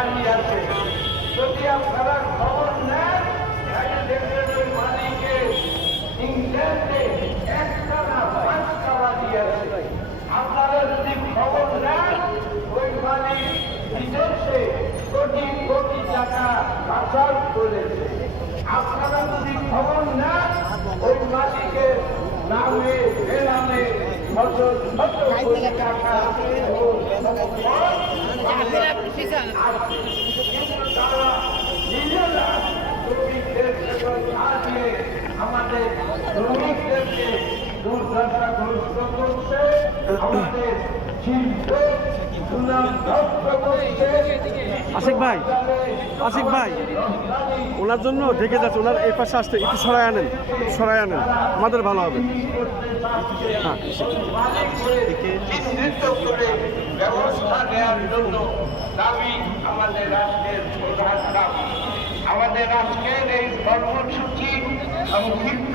দাঁড়িয়ে আছে। যদি আপনারা খবর নেন, দেখবেন ওই মালিকে ইংল্যান্ডে একটানা 5 টাকা দিয়েছে। আপনারা যদি খবর নেন, ওই মালিক বিদেশে কোটি কোটি টাকা পাচার করেছে। আপনারা যদি খবর নেন, ওই মালিকের নামে বেনামে শত শত কোটি টাকা তারা নিজেরা শ্রমিকদের সাহায্যে আমাদের শ্রমিকদেরকে দুর্দশাগ্রস্ত করছে, আমাদের শিল্প সুনাম ধ্বংস করছে। আশিক ভাই ওনার জন্য ঢেকে যাচ্ছে, ওনার এই পাশে আসতে একটু সরাই আনেন, আমাদের ভালো হবে। হ্যাঁ, চিহ্নিত করে ব্যবস্থা নেওয়ার জন্য দাবি আমাদের রাষ্ট্রের প্রধান দাবি। আমাদের আজকের এই কর্মসূচি সংক্ষিপ্ত